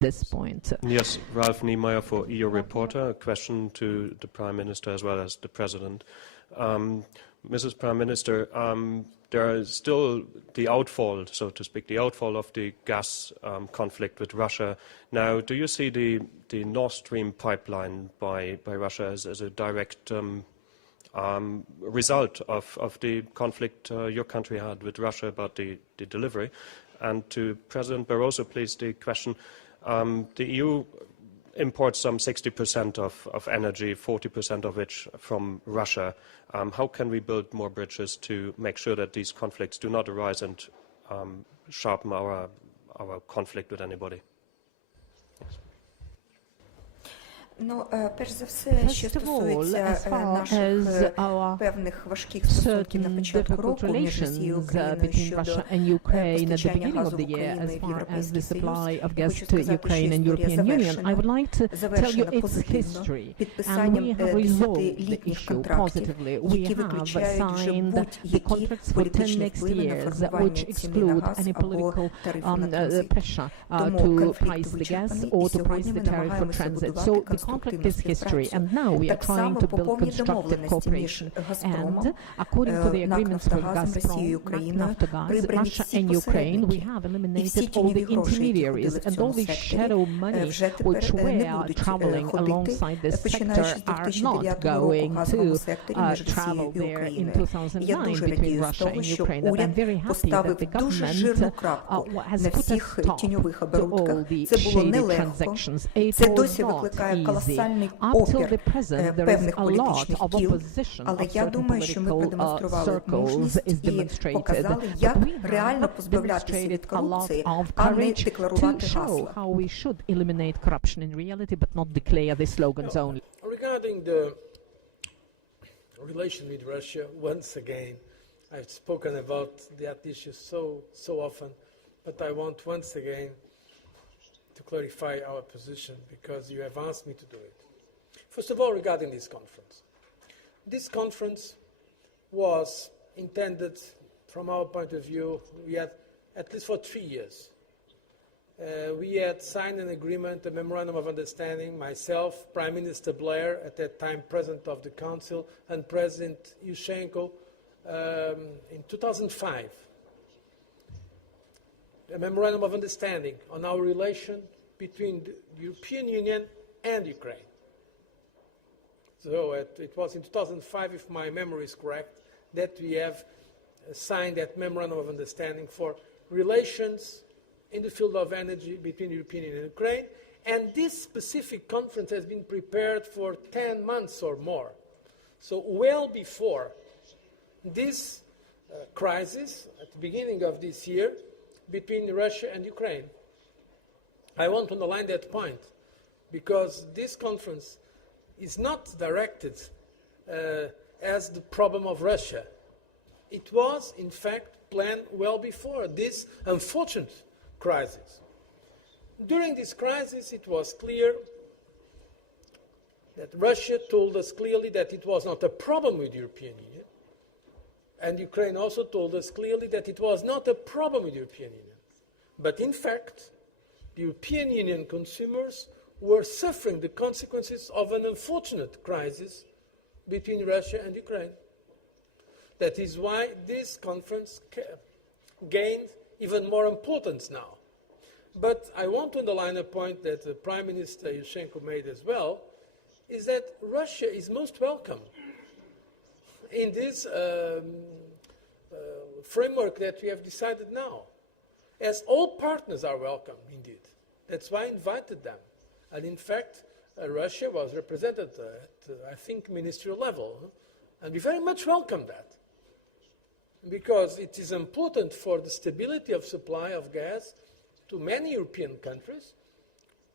this point. Yes, Ralph Niemeyer for EU Reporter. A question to the Prime Minister as well as the President. Mrs. Prime Minister, there is still the outfall, so to speak, the outfall of the gas conflict with Russia. Now, do you see the Nord Stream pipeline by Russia as a direct result of the conflict your country had with Russia about the delivery? And to President Barroso, please, the question. The EU imports some 60% of energy, 40% of which from Russia. How can we build more bridges to make sure that these conflicts do not arise and sharpen our conflict with anybody? Ну, перш за все, що стосується наших певних важких стосунків на початку року між Росією і Україною щодо постачання газу в Україну і в Європейський Союз, я хочу сказати, що історія завершена позитивно підписанням 10-літніх контрактів, які виключають вже будь-які політичні впливи на формування ціни на газ або тарифу на транзит. Тому конфлікт вичерпаний, і сьогодні ми намагаємося будувати conflict is history, and now we are trying to build constructive cooperation. And according to the agreements with Gazprom, Naftogaz, Russia and Ukraine, we have eliminated all the intermediaries, and all the shadow money which were traveling alongside this sector are not going to travel there in 2009 between Russia and Ukraine. And I'm very happy that the government has put a stop to all the shady transactions. It was not easy. Up till the present, there is a lot of opposition of certain political circles is demonstrated. But we have demonstrated a lot of courage to show how we should eliminate corruption in reality, but not declare the slogans only. Regarding the relation with Russia, once again, I've spoken about that issue so often, but I want once again to clarify our position because you have asked me to do it. First of all, regarding this conference was intended, from our point of view, we had at least for 3 years. We had signed an agreement, a memorandum of understanding, myself, Prime Minister Blair, at that time President of the Council, and President Yushchenko in 2005. A memorandum of understanding on our relation between the European Union and Ukraine. So it was in 2005, if my memory is correct, that we have signed that memorandum of understanding for relations in the field of energy between the European Union and Ukraine. And this specific conference has been prepared for 10 months or more. So well before this crisis at the beginning of this year between Russia and Ukraine. I want to underline that point because this conference is not directed as the problem of Russia. It was, in fact, planned well before this unfortunate crisis. During this crisis, it was clear that Russia told us clearly that it was not a problem with the European Union, and Ukraine also told us clearly that it was not a problem with the European Union. But in fact, the European Union consumers were suffering the consequences of an unfortunate crisis between Russia and Ukraine. That is why this conference gained even more importance now. But I want to underline a point that Prime Minister Yushchenko made as well, is that Russia is most welcome in this framework that we have decided now, as all partners are welcome indeed. That's why I invited them. And in fact, Russia was represented at, I think, ministerial level. And we very much welcome that. Because it is important for the stability of supply of gas to many European countries,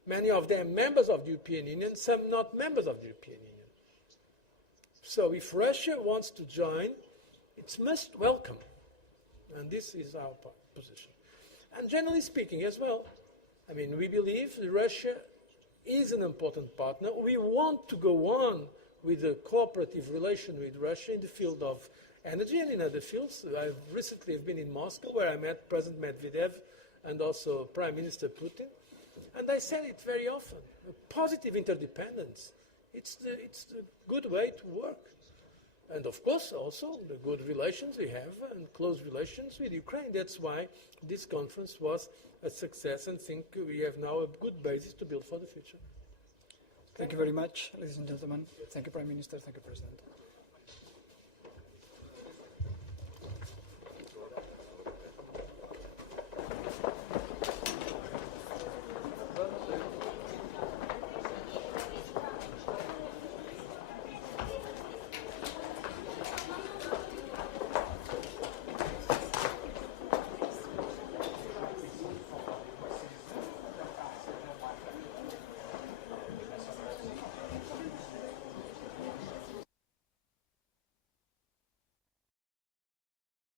many of them members of the European Union, some not members of the European Union. So if Russia wants to join, it's most welcome. And this is our position. And generally speaking as well, I mean, we believe that Russia is an important partner. We want to go on with a cooperative relation with Russia in the field of energy and in other fields. I recently have been in Moscow where I met President Medvedev and also Prime Minister Putin. And I said it very often, positive interdependence. It's the good way to work. And of course, also the good relations we have and close relations with Ukraine. That's why this conference was a success, and think we have now a good basis to build for the future. Thank you very much, ladies and gentlemen. Thank you, Prime Minister. Thank you, President.